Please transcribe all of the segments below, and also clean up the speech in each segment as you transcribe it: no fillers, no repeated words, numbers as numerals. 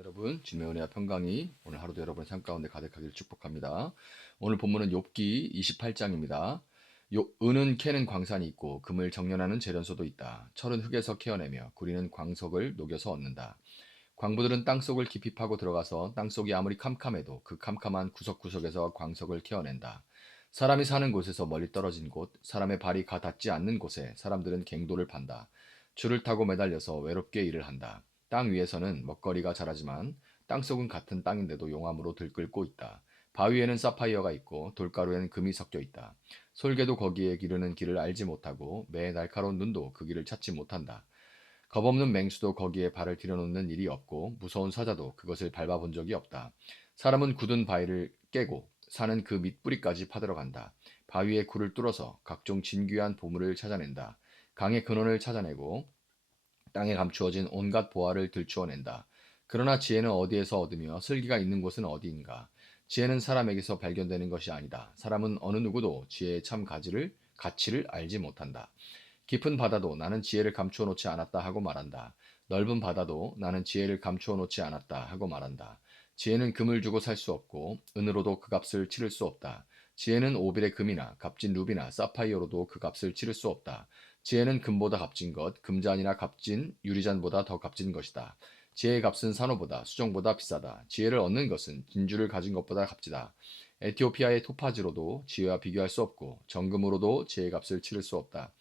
여러분, 주님의 은혜와 평강이 오늘 하루도 여러분의 삶 가운데 가득하기를 축복합니다. 오늘 본문은 욥기 28장입니다. 은은 캐는 광산이 있고 금을 정련하는 재련소도 있다. 철은 흙에서 캐어내며 구리는 광석을 녹여서 얻는다. 광부들은 땅속을 깊이 파고 들어가서 땅속이 아무리 캄캄해도 그 캄캄한 구석구석에서 광석을 캐어낸다. 사람이 사는 곳에서 멀리 떨어진 곳, 사람의 발이 가 닿지 않는 곳에 사람들은 갱도를 판다. 줄을 타고 매달려서 외롭게 일을 한다. 땅 위에서는 먹거리가 자라지만 땅속은 같은 땅인데도 용암으로 들끓고 있다. 바위에는 사파이어가 있고 돌가루에는 금이 섞여 있다. 솔개도 거기에 기르는 길을 알지 못하고 매 날카로운 눈도 그 길을 찾지 못한다. 겁없는 맹수도 거기에 발을 들여놓는 일이 없고 무서운 사자도 그것을 밟아본 적이 없다. 사람은 굳은 바위를 깨고 산은 그 밑뿌리까지 파들어간다. 바위의 굴을 뚫어서 각종 진귀한 보물을 찾아낸다. 강의 근원을 찾아내고 땅에 감추어진 온갖 보화를 들추어낸다. 그러나 지혜는 어디에서 얻으며 슬기가 있는 곳은 어디인가? 지혜는 사람에게서 발견되는 것이 아니다. 사람은 어느 누구도 지혜의 참 가치를 알지 못한다. 깊은 바다도 나는 지혜를 감추어 놓지 않았다 하고 말한다. 넓은 바다도 나는 지혜를 감추어 놓지 않았다 하고 말한다. 지혜는 금을 주고 살 수 없고 은으로도 그 값을 치를 수 없다. 지혜는 오빌의 금이나 값진 루비나 사파이어로도 그 값을 치를 수 없다. 지혜는 금보다 값진 것, 금잔이나 값진 유리잔보다 더 값진 것이다. 지혜의 값은 산호보다 수정보다 비싸다. 지혜를 얻는 것은 진주를 가진 것보다 값지다. 에티오피아의 토파즈로도 지혜와 비교할 수 없고 정금으로도 지혜의 값을 치를 수 없다.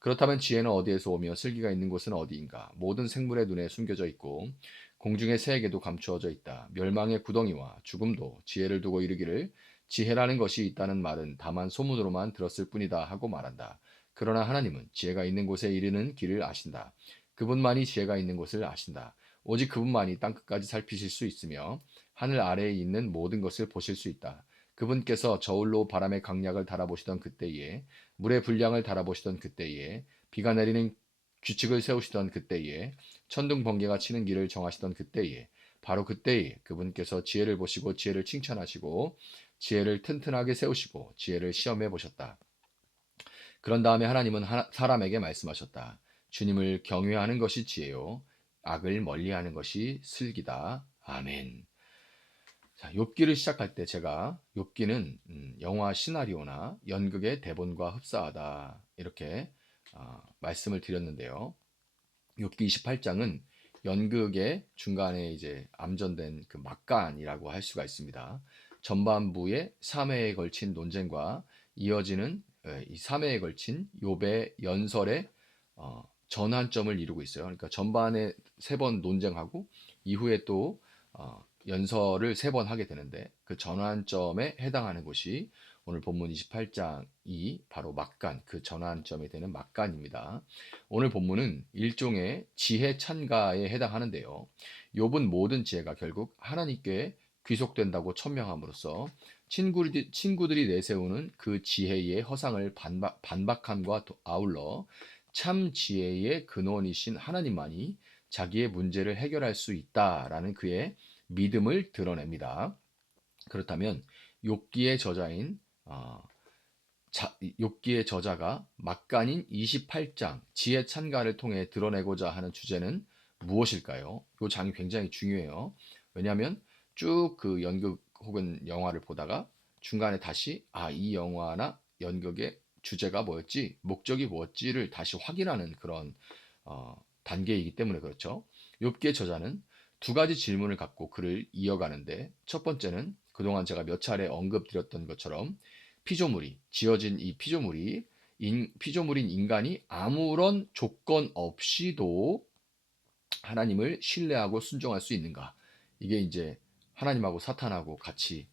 그렇다면 지혜는 어디에서 오며 슬기가 있는 곳은 어디인가? 모든 생물의 눈에 숨겨져 있고 공중의 새에게도 감추어져 있다. 멸망의 구덩이와 죽음도 지혜를 두고 이르기를 지혜라는 것이 있다는 말은 다만 소문으로만 들었을 뿐이다 하고 말한다. 그러나 하나님은 지혜가 있는 곳에 이르는 길을 아신다. 그분만이 지혜가 있는 곳을 아신다. 오직 그분만이 땅끝까지 살피실 수 있으며 하늘 아래에 있는 모든 것을 보실 수 있다. 그분께서 저울로 바람의 강약을 달아보시던 그때에 물의 분량을 달아보시던 그때에 비가 내리는 규칙을 세우시던 그때에 천둥 번개가 치는 길을 정하시던 그때에 바로 그때에 그분께서 지혜를 보시고 지혜를 칭찬하시고 지혜를 튼튼하게 세우시고 지혜를 시험해 보셨다. 그런 다음에 하나님은 사람에게 말씀하셨다. 주님을 경외하는 것이 지혜요 악을 멀리하는 것이 슬기다. 아멘. 자, 욥기를 시작할 때 제가 욥기는 영화 시나리오나 연극의 대본과 흡사하다 이렇게 말씀을 드렸는데요. 욥기 28장은 연극의 중간에 이제 암전된 그 막간이라고 할 수가 있습니다. 전반부의 3회에 걸친 논쟁과 이어지는 이 3회에 걸친 욥의 연설의 전환점을 이루고 있어요. 그러니까 전반에 3번 논쟁하고 이후에 또 연설을 3번 하게 되는데 그 전환점에 해당하는 곳이 오늘 본문 28장이 바로 막간, 그 전환점이 되는 막간입니다. 오늘 본문은 일종의 지혜 찬가에 해당하는데요. 욥은 모든 지혜가 결국 하나님께 귀속된다고 천명함으로써 친구들이 내세우는 그 지혜의 허상을 반박함과 아울러 참 지혜의 근원이신 하나님만이 자기의 문제를 해결할 수 있다라는 그의 믿음을 드러냅니다. 그렇다면 욥기의 저자인 욥기의 저자가 막간인 28장 지혜 찬가를 통해 드러내고자 하는 주제는 무엇일까요? 이 장이 굉장히 중요해요. 왜냐하면 쭉 그 연극 혹은 영화를 보다가 중간에 다시 이 영화나 연극의 주제가 뭐였지, 목적이 뭐였지를 다시 확인하는 그런 단계이기 때문에 그렇죠. 욥기의 저자는 두 가지 질문을 갖고 글을 이어가는데 첫 번째는 그동안 제가 몇 차례 언급드렸던 것처럼 피조물이 지어진 이 피조물인 인간이 아무런 조건 없이도 하나님을 신뢰하고 순종할 수 있는가? 이게 이제 하나님하고 사탄하고 같이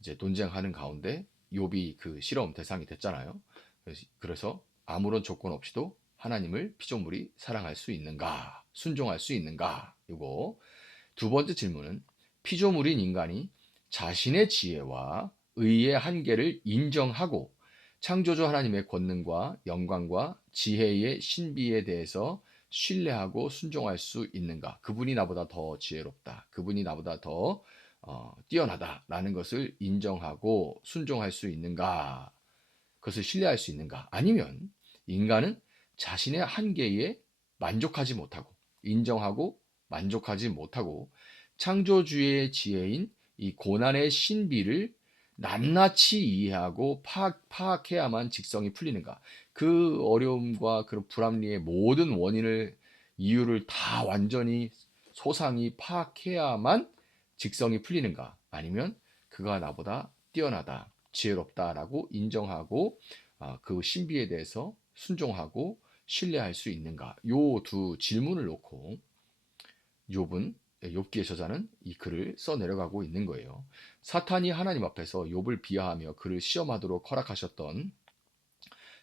이제 논쟁하는 가운데 욥이 그 실험 대상이 됐잖아요. 그래서 아무런 조건 없이도 하나님을 피조물이 사랑할 수 있는가? 순종할 수 있는가? 이거 두 번째 질문은 피조물인 인간이 자신의 지혜와 의의 한계를 인정하고 창조주 하나님의 권능과 영광과 지혜의 신비에 대해서 신뢰하고 순종할 수 있는가? 그분이 나보다 더 지혜롭다. 그분이 나보다 더 뛰어나다라는 것을 인정하고 순종할 수 있는가? 그것을 신뢰할 수 있는가? 아니면 인간은 자신의 한계에 만족하지 못하고 인정하고 만족하지 못하고 창조주의 지혜인 이 고난의 신비를 낱낱이 이해하고 파악해야만 직성이 풀리는가? 그 어려움과 그런 불합리의 모든 원인을, 이유를 다 완전히 소상히 파악해야만 직성이 풀리는가? 아니면 그가 나보다 뛰어나다, 지혜롭다라고 인정하고 그 신비에 대해서 순종하고 신뢰할 수 있는가? 요 두 질문을 놓고 욥은, 욥기의 저자는 이 글을 써 내려가고 있는 거예요. 사탄이 하나님 앞에서 욥을 비하하며 그를 시험하도록 허락하셨던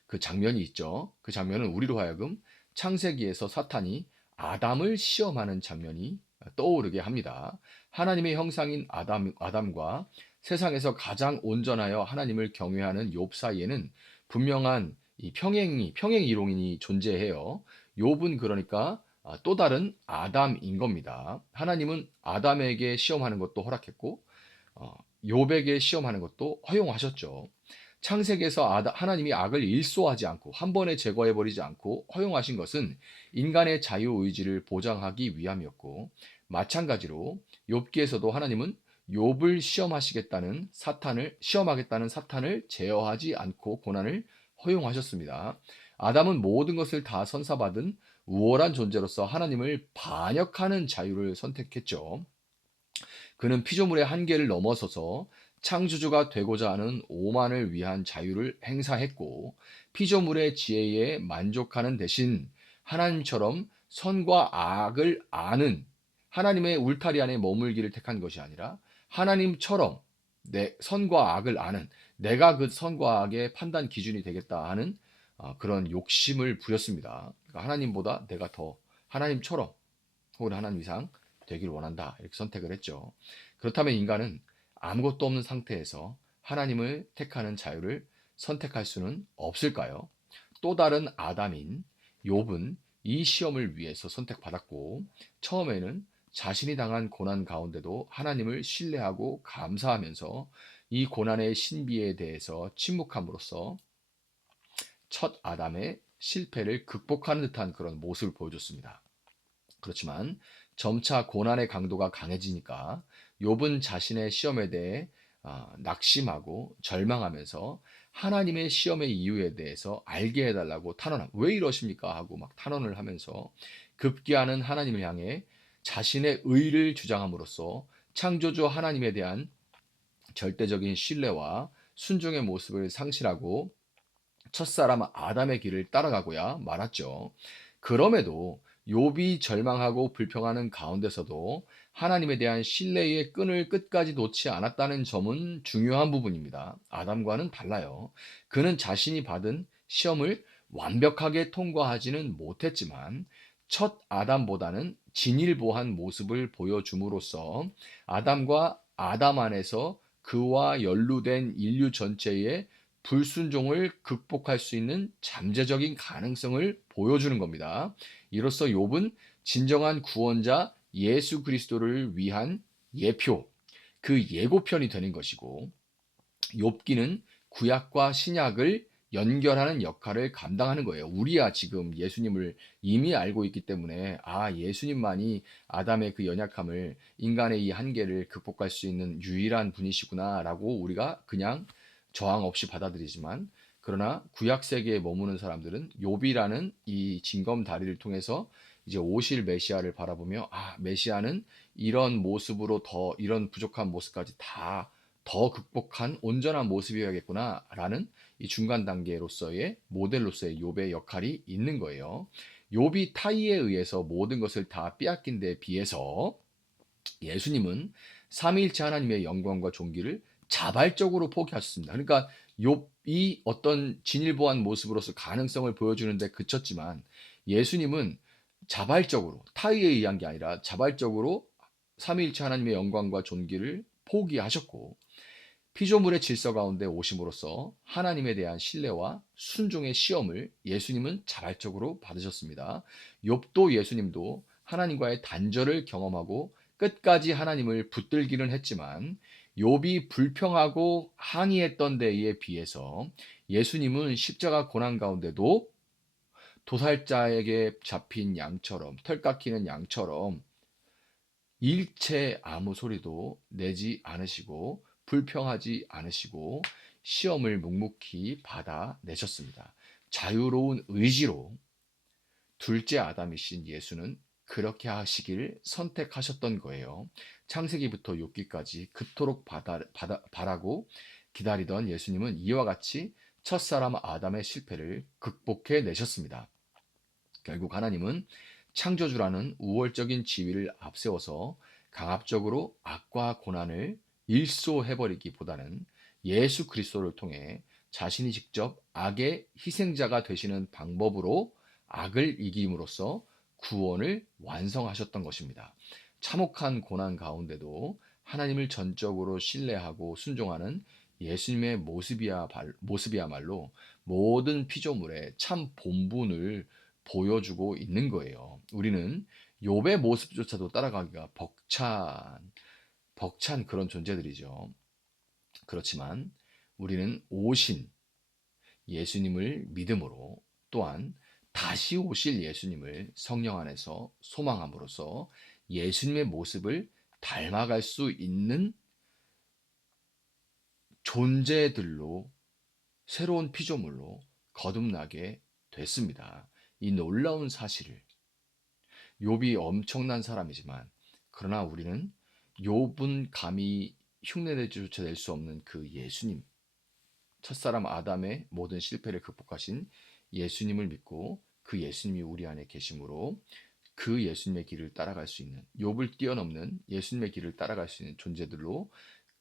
그 장면이 있죠. 그 장면은 우리로 하여금 창세기에서 사탄이 아담을 시험하는 장면이 떠오르게 합니다. 하나님의 형상인 아담과 세상에서 가장 온전하여 하나님을 경외하는 욥 사이에는 분명한 이 평행 이론이 존재해요. 욥은 그러니까 또 다른 아담인 겁니다. 하나님은 아담에게 시험하는 것도 허락했고 욥에게 시험하는 것도 허용하셨죠. 창세기에서 하나님이 악을 일소하지 않고 한 번에 제거해 버리지 않고 허용하신 것은 인간의 자유의지를 보장하기 위함이었고, 마찬가지로 욥기에서도 하나님은 욥을 시험하겠다는 사탄을 제어하지 않고 고난을 허용하셨습니다. 아담은 모든 것을 다 선사받은 우월한 존재로서 하나님을 반역하는 자유를 선택했죠. 그는 피조물의 한계를 넘어서서 창조주가 되고자 하는 오만을 위한 자유를 행사했고, 피조물의 지혜에 만족하는 대신 하나님처럼 선과 악을 아는, 하나님의 울타리 안에 머물기를 택한 것이 아니라 하나님처럼 내 선과 악을 아는, 내가 그 선과 악의 판단 기준이 되겠다 하는 그런 욕심을 부렸습니다. 그러니까 하나님보다 내가 더 하나님처럼 혹은 하나님 이상 되기를 원한다, 이렇게 선택을 했죠. 그렇다면 인간은 아무것도 없는 상태에서 하나님을 택하는 자유를 선택할 수는 없을까요? 또 다른 아담인 욥은 이 시험을 위해서 선택받았고, 처음에는 자신이 당한 고난 가운데도 하나님을 신뢰하고 감사하면서 이 고난의 신비에 대해서 침묵함으로써 첫 아담의 실패를 극복하는 듯한 그런 모습을 보여줬습니다. 그렇지만 점차 고난의 강도가 강해지니까 욥은 자신의 시험에 대해 낙심하고 절망하면서 하나님의 시험의 이유에 대해서 알게 해달라고 왜 이러십니까 하고 막 탄원을 하면서 급기야는 하나님을 향해 자신의 의를 주장함으로써 창조주 하나님에 대한 절대적인 신뢰와 순종의 모습을 상실하고 첫사람 아담의 길을 따라가고야 말았죠. 그럼에도 욥이 절망하고 불평하는 가운데서도 하나님에 대한 신뢰의 끈을 끝까지 놓지 않았다는 점은 중요한 부분입니다. 아담과는 달라요. 그는 자신이 받은 시험을 완벽하게 통과하지는 못했지만 첫 아담보다는 진일보한 모습을 보여줌으로써 아담과 아담 안에서 그와 연루된 인류 전체의 불순종을 극복할 수 있는 잠재적인 가능성을 보여주는 겁니다. 이로써 욥은 진정한 구원자 예수 그리스도를 위한 예표, 그 예고편이 되는 것이고, 욥기는 구약과 신약을 연결하는 역할을 감당하는 거예요. 우리야 지금 예수님을 이미 알고 있기 때문에 예수님만이 아담의 그 연약함을, 인간의 이 한계를 극복할 수 있는 유일한 분이시구나라고 우리가 그냥 저항 없이 받아들이지만, 그러나 구약 세계에 머무는 사람들은 욥이라는 이 징검다리를 통해서 이제 오실 메시아를 바라보며 메시아는 이런 모습으로 이런 부족한 모습까지 다 더 극복한 온전한 모습이어야겠구나라는 이 중간 단계로서의 모델로서의 욥의 역할이 있는 거예요. 욥이 타의에 의해서 모든 것을 다 빼앗긴 데 비해서 예수님은 삼위일체 하나님의 영광과 존귀를 자발적으로 포기하셨습니다. 그러니까 욥이 어떤 진일보한 모습으로서 가능성을 보여주는데 그쳤지만, 예수님은 자발적으로, 타의에 의한 게 아니라 자발적으로 삼위일체 하나님의 영광과 존귀를 포기하셨고, 피조물의 질서 가운데 오심으로써 하나님에 대한 신뢰와 순종의 시험을 예수님은 자발적으로 받으셨습니다. 욥도 예수님도 하나님과의 단절을 경험하고 끝까지 하나님을 붙들기는 했지만, 욥이 불평하고 항의했던 데에 비해서 예수님은 십자가 고난 가운데도 도살자에게 잡힌 양처럼, 털 깎이는 양처럼 일체 아무 소리도 내지 않으시고 불평하지 않으시고 시험을 묵묵히 받아내셨습니다. 자유로운 의지로 둘째 아담이신 예수는 그렇게 하시길 선택하셨던 거예요. 창세기부터 욥기까지 그토록 바라고 기다리던 예수님은 이와 같이 첫사람 아담의 실패를 극복해 내셨습니다. 결국 하나님은 창조주라는 우월적인 지위를 앞세워서 강압적으로 악과 고난을 일소해버리기보다는 예수 그리스도를 통해 자신이 직접 악의 희생자가 되시는 방법으로 악을 이김으로써 구원을 완성하셨던 것입니다. 참혹한 고난 가운데도 하나님을 전적으로 신뢰하고 순종하는 예수님의 모습이야말로 모든 피조물의 참 본분을 보여주고 있는 거예요. 우리는 욥의 모습조차도 따라가기가 벅찬 그런 존재들이죠. 그렇지만 우리는 오신 예수님을 믿음으로, 또한 다시 오실 예수님을 성령 안에서 소망함으로써 예수님의 모습을 닮아갈 수 있는 존재들로, 새로운 피조물로 거듭나게 됐습니다. 이 놀라운 사실을, 욥이 엄청난 사람이지만 그러나 우리는 욥은 감히 흉내내조차 낼 수 없는 그 예수님, 첫사람 아담의 모든 실패를 극복하신 예수님을 믿고 그 예수님이 우리 안에 계심으로 그 예수님의 길을 따라갈 수 있는, 욥을 뛰어넘는 예수님의 길을 따라갈 수 있는 존재들로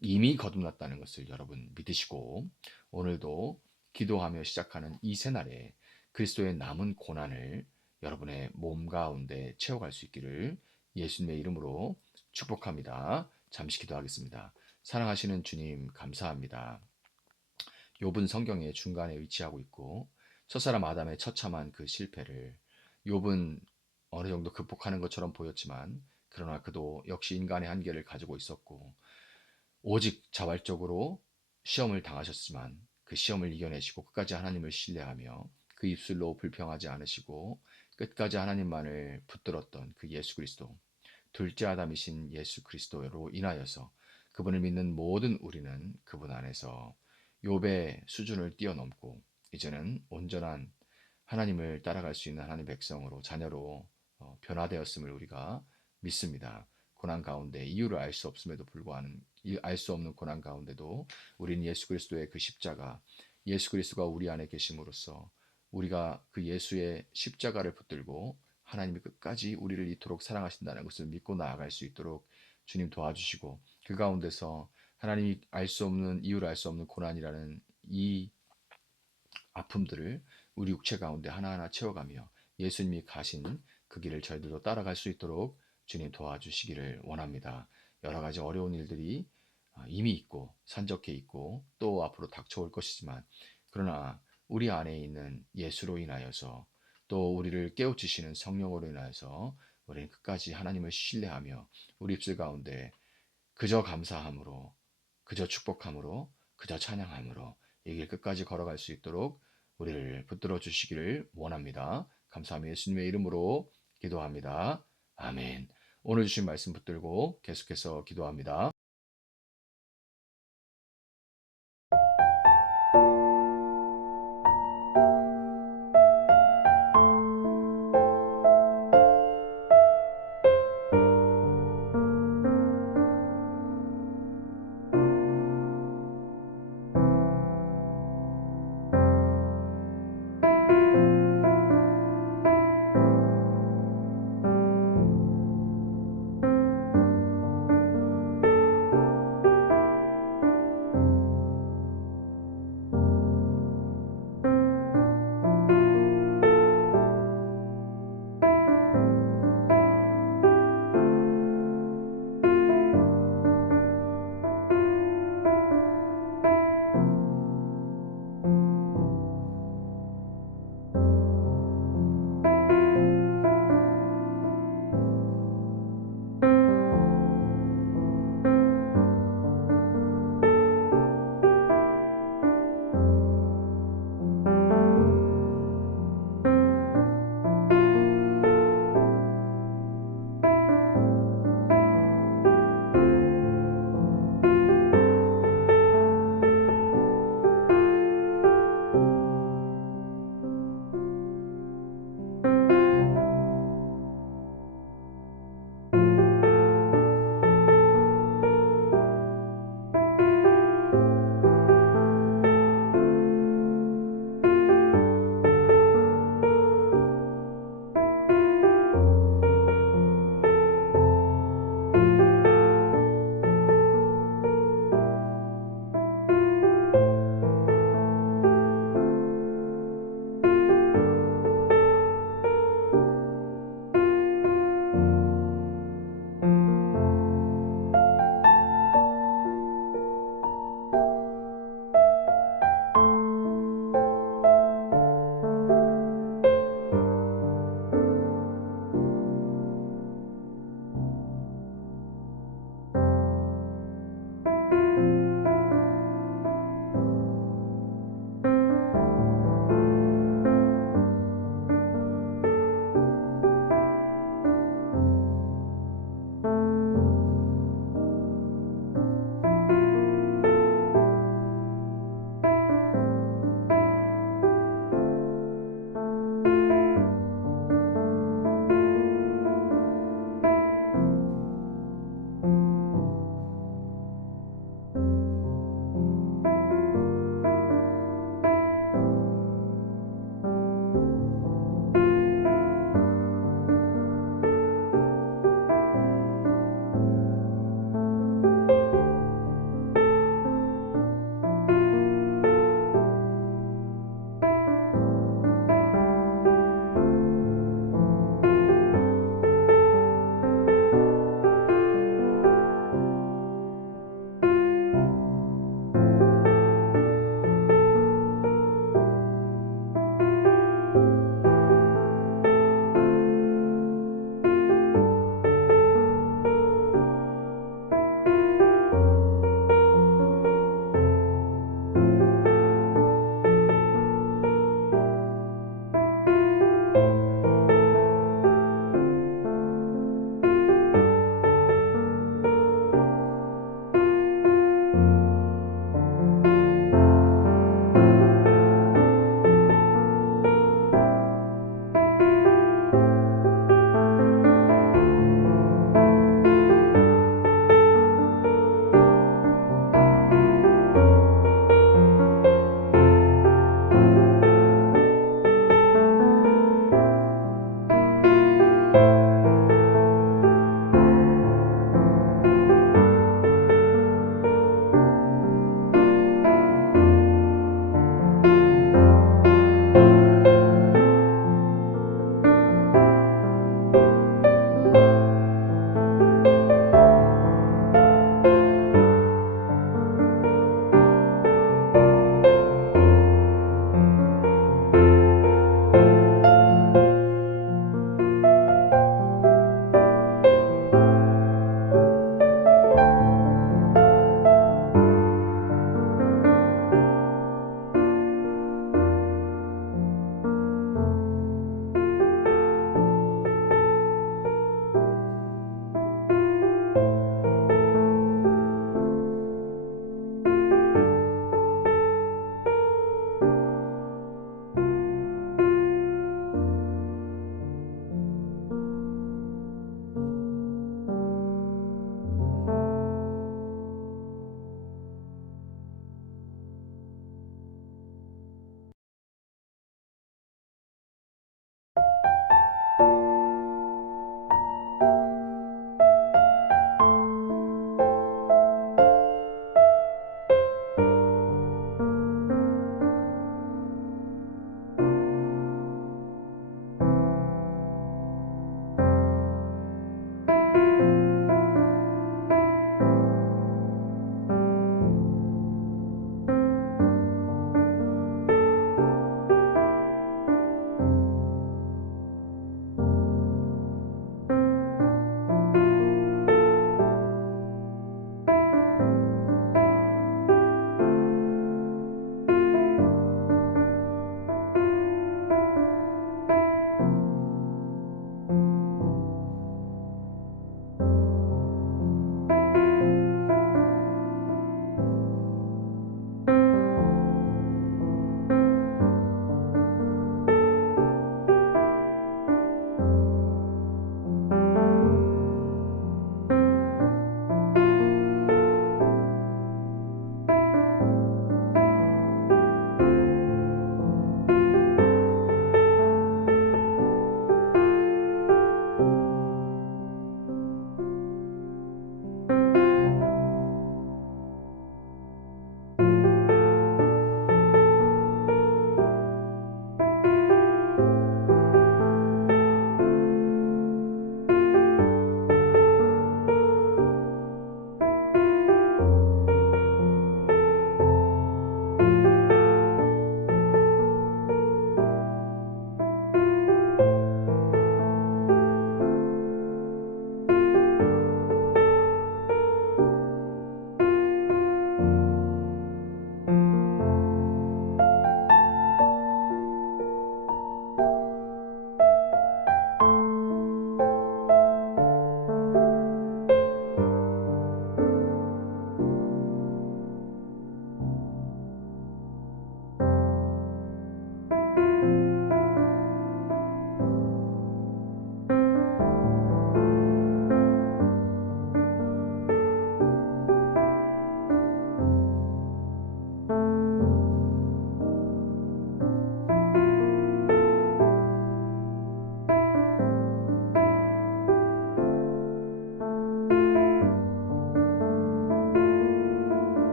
이미 거듭났다는 것을 여러분 믿으시고, 오늘도 기도하며 시작하는 이 새날에 그리스도의 남은 고난을 여러분의 몸 가운데 채워갈 수 있기를 예수님의 이름으로 축복합니다. 잠시 기도하겠습니다. 사랑하시는 주님, 감사합니다. 욥은 성경의 중간에 위치하고 있고 첫사람 아담의 처참한 그 실패를 욥은 어느 정도 극복하는 것처럼 보였지만, 그러나 그도 역시 인간의 한계를 가지고 있었고 오직 자발적으로 시험을 당하셨지만 그 시험을 이겨내시고 끝까지 하나님을 신뢰하며 그 입술로 불평하지 않으시고 끝까지 하나님만을 붙들었던 그 예수 그리스도, 둘째 아담이신 예수 그리스도로 인하여서 그분을 믿는 모든 우리는 그분 안에서 욥의 수준을 뛰어넘고 이제는 온전한 하나님을 따라갈 수 있는 하나님의 백성으로, 자녀로 변화되었음을 우리가 믿습니다. 고난 가운데 이유를 알 수 없음에도 불구하고, 알 수 없는 고난 가운데도 우리는 예수 그리스도의 그 십자가, 예수 그리스도가 우리 안에 계심으로써 우리가 그 예수의 십자가를 붙들고 하나님이 끝까지 우리를 이토록 사랑하신다는 것을 믿고 나아갈 수 있도록 주님 도와주시고, 그 가운데서 하나님이 알 수 없는, 이유를 알 수 없는 고난이라는 이 아픔들을 우리 육체 가운데 하나하나 채워가며 예수님이 가신 그 길을 저희들도 따라갈 수 있도록 주님 도와주시기를 원합니다. 여러 가지 어려운 일들이 이미 있고 산적해 있고 또 앞으로 닥쳐올 것이지만, 그러나 우리 안에 있는 예수로 인하여서 또 우리를 깨우치시는 성령으로 인하여서 우리는 끝까지 하나님을 신뢰하며 우리 입술 가운데 그저 감사함으로, 그저 축복함으로, 그저 찬양함으로 이 길 끝까지 걸어갈 수 있도록 우리를 붙들어 주시기를 원합니다. 감사하며 예수님의 이름으로 기도합니다. 아멘. 오늘 주신 말씀 붙들고 계속해서 기도합니다.